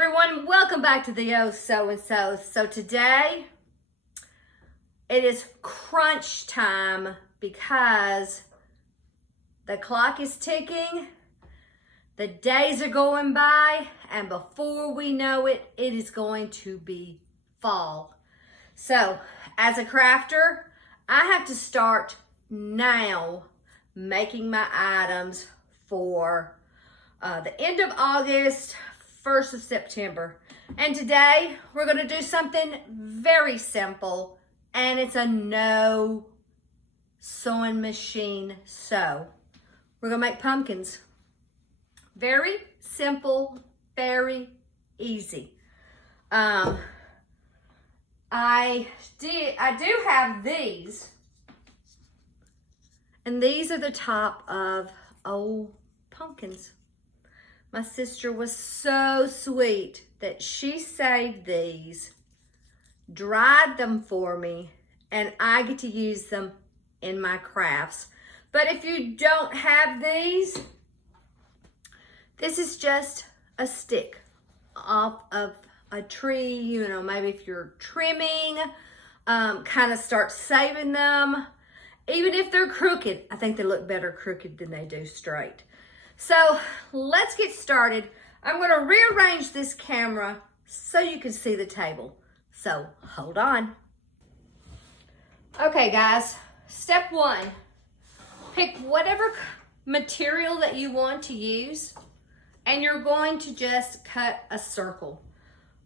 everyone, welcome back to the Oh So and So. So today it is crunch time because the clock is ticking, the days are going by, and before we know it, it is going to be fall. So as a crafter, I have to start now making my items for the end of August, 1st of September. And today we're going to do something very simple, and it's a no sewing machine sew. We're going to make pumpkins. Very simple, very easy. I do have these, and these are the top of old pumpkins. My sister was so sweet that she saved these, dried them for me, and I get to use them in my crafts. But if you don't have these, this is just a stick off of a tree. You know, maybe if you're trimming, kind of start saving them. Even if they're crooked, I think they look better crooked than they do straight. So let's get started. I'm going to rearrange this camera so you can see the table. So hold on. Okay guys, step one, pick whatever material that you want to use, and you're going to just cut a circle.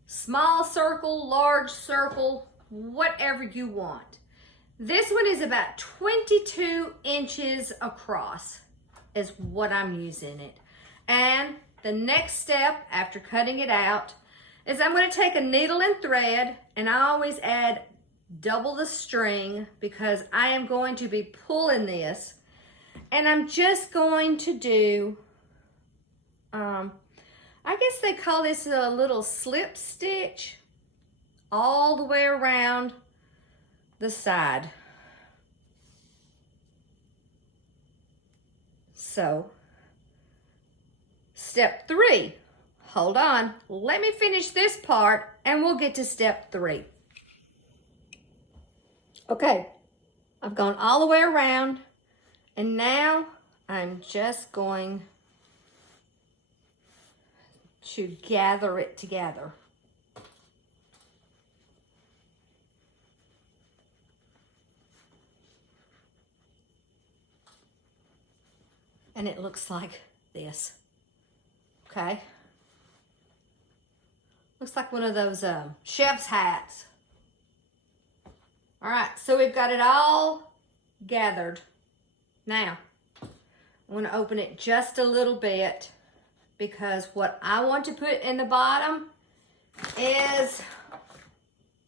Small circle, large circle, whatever you want. This one is about 22 inches across is what I'm using it. And the next step after cutting it out is I'm going to take a needle and thread, and I always add double the string because I am going to be pulling this, and I'm just going to do I guess they call this a little slip stitch all the way around the side. So, step 3, hold on, let me finish this part and we'll get to step 3. Okay, I've gone all the way around, and now I'm just going to gather it together. And it looks like this, okay? Looks like one of those chef's hats. All right, so we've got it all gathered. Now, I'm gonna open it just a little bit because what I want to put in the bottom is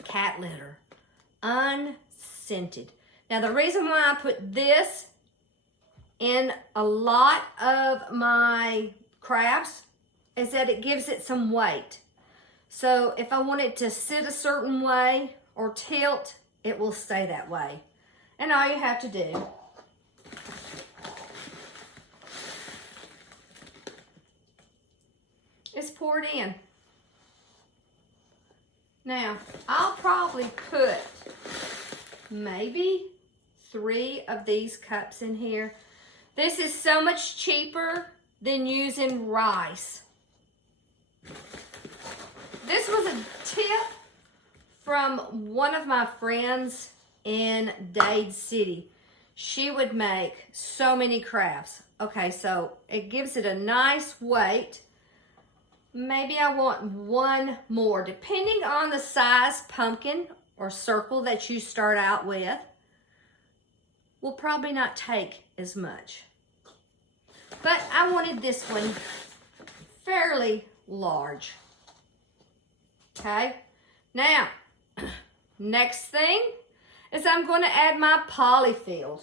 cat litter, unscented. Now, the reason why I put this in a lot of my crafts is that it gives it some weight. So if I want it to sit a certain way or tilt, it will stay that way. And all you have to do is pour it in. Now, I'll probably put maybe 3 of these cups in here. This is so much cheaper than using rice. This was a tip from one of my friends in Dade City. She would make so many crafts. Okay, so it gives it a nice weight. Maybe I want 1 more, depending on the size pumpkin or circle that you start out with. Will probably not take as much. But I wanted this one fairly large. Okay, now, next thing is I'm going to add my polyfill.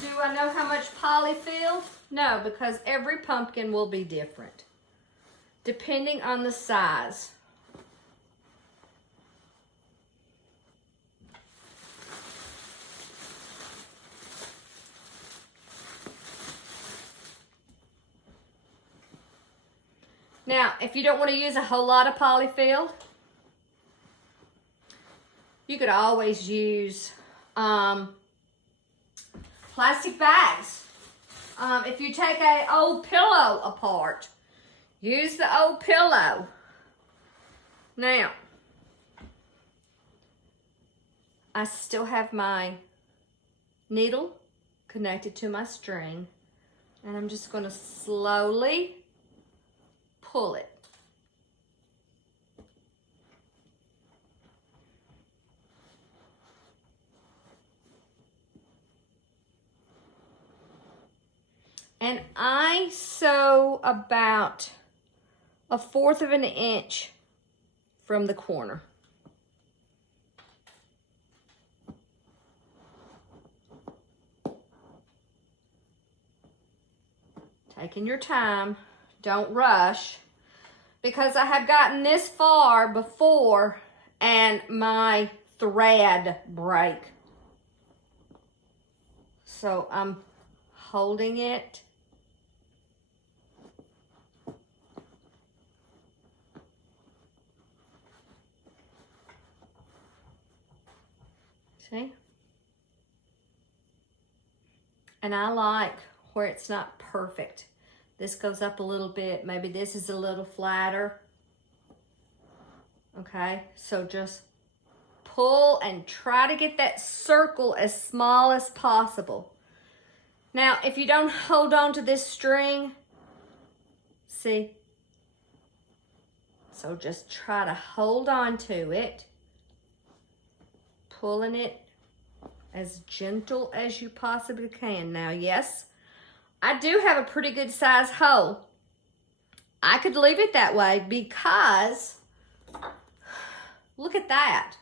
Do I know how much polyfill? No, because every pumpkin will be different, depending on the size. Now, if you don't want to use a whole lot of polyfill, you could always use plastic bags. If you take an old pillow apart, use the old pillow. Now, I still have my needle connected to my string, and I'm just going to slowly pull it. And I sew about 1/4 of an inch from the corner. Taking your time, don't rush, because I have gotten this far before and my thread break. So I'm holding it. See? And I like where it's not perfect. This goes up a little bit. Maybe this is a little flatter. Okay, so just pull and try to get that circle as small as possible. Now, if you don't hold on to this string, see? So just try to hold on to it, pulling it as gentle as you possibly can. Now, yes, I do have a pretty good size hole. I could leave it that way because, look at that.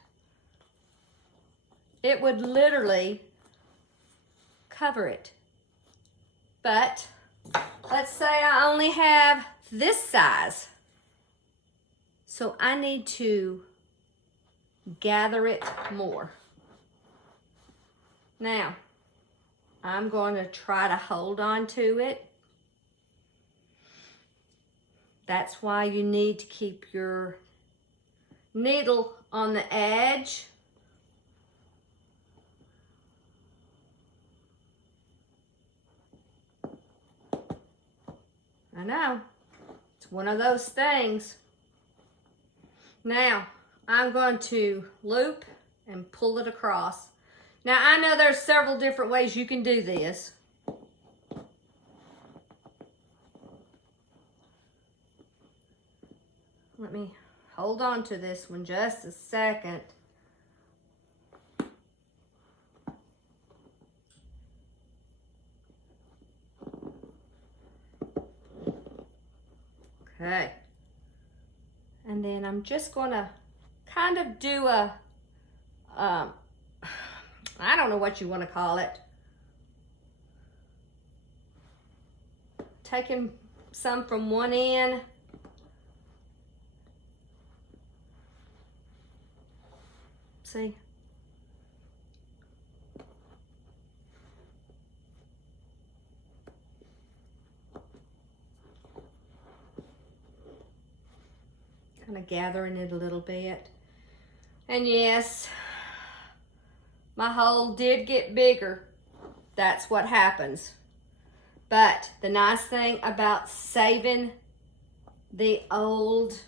It would literally cover it. But let's say I only have this size. So I need to gather it more. Now, I'm going to try to hold on to it. That's why you need to keep your needle on the edge. I know, it's one of those things. Now, I'm going to loop and pull it across. Now, I know there's several different ways you can do this. Let me hold on to this one just a second. Okay. And then I'm just going to kind of do a, I don't know what you want to call it. Taking some from one end. See? Kind of gathering it a little bit. And yes, my hole did get bigger. That's what happens. But the nice thing about saving the old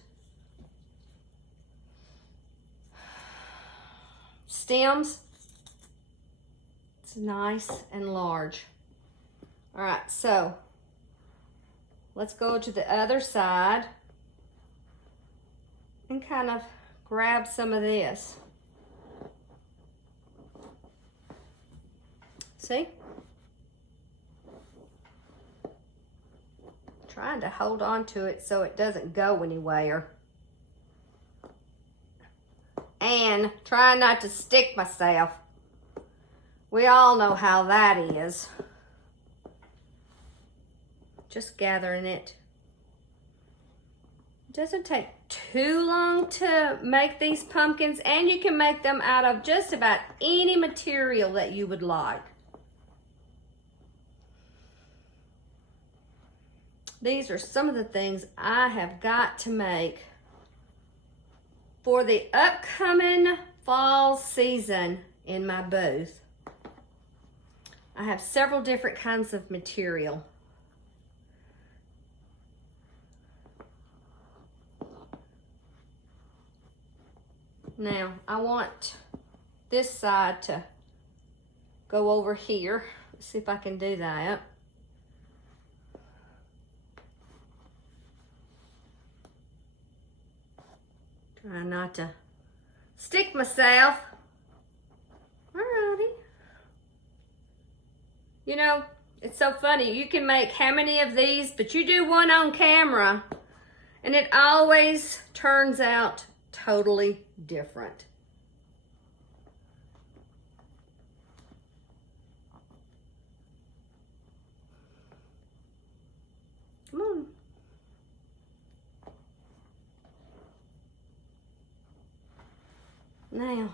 stems, it's nice and large. All right, so let's go to the other side and kind of grab some of this. See? Trying to hold on to it so it doesn't go anywhere. And trying not to stick myself. We all know how that is. Just gathering it. It doesn't take too long to make these pumpkins, and you can make them out of just about any material that you would like. these are some of the things I have got to make for the upcoming fall season in my booth. I have several different kinds of material. Now, I want this side to go over here. Let's see if I can do that. Try not to stick myself. Alrighty. You know, it's so funny. You can make how many of these, but you do one on camera, and it always turns out totally different. Come on. Now,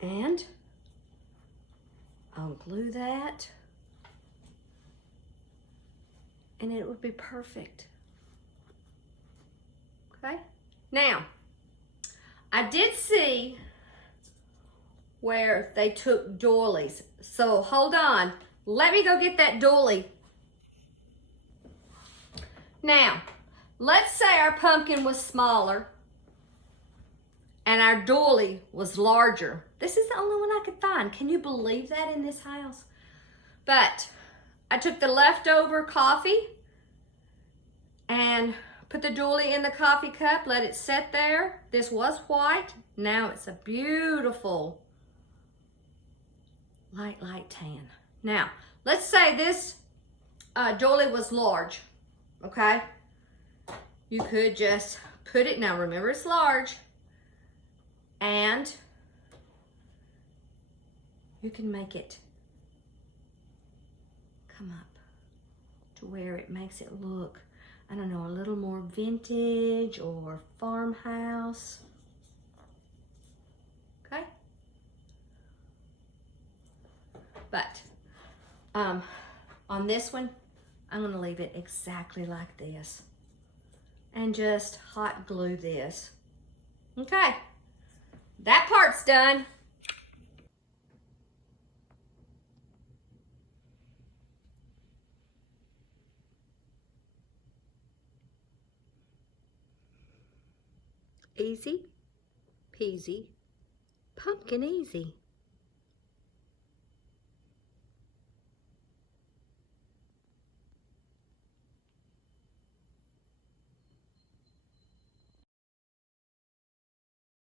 and I'll glue that, and it would be perfect. Okay? Now, I did see where they took doilies. So hold on. Let me go get that doily. Now, let's say our pumpkin was smaller and our doily was larger. This is the only one I could find. Can you believe that in this house? But I took the leftover coffee and put the doily in the coffee cup, let it sit there. This was white. Now it's a beautiful light tan. Now, let's say this doily was large, okay? You could just put it, now remember it's large, and you can make it come up to where it makes it look, I don't know, a little more vintage or farmhouse. Okay? But on this one, I'm going to leave it exactly like this and just hot glue this. Okay, that part's done. Easy peasy, pumpkin easy.